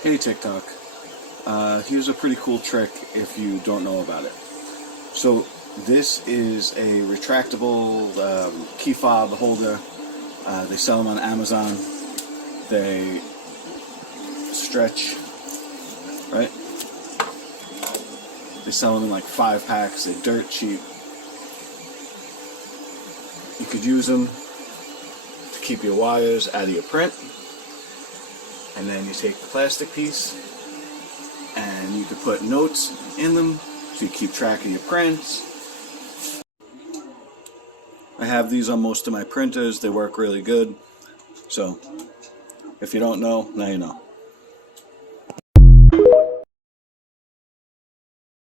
Hey TikTok, here's a pretty cool trick if you don't know about it. So this is a retractable key fob holder. They sell them on Amazon. They stretch, right? They sell them in like 5-packs. They're dirt cheap. You could use them to keep your wires out of your print. And then you take the plastic piece and you can put notes in them so you keep track of your prints. I have these on most of my printers. They work really good. So if you don't know, now you know.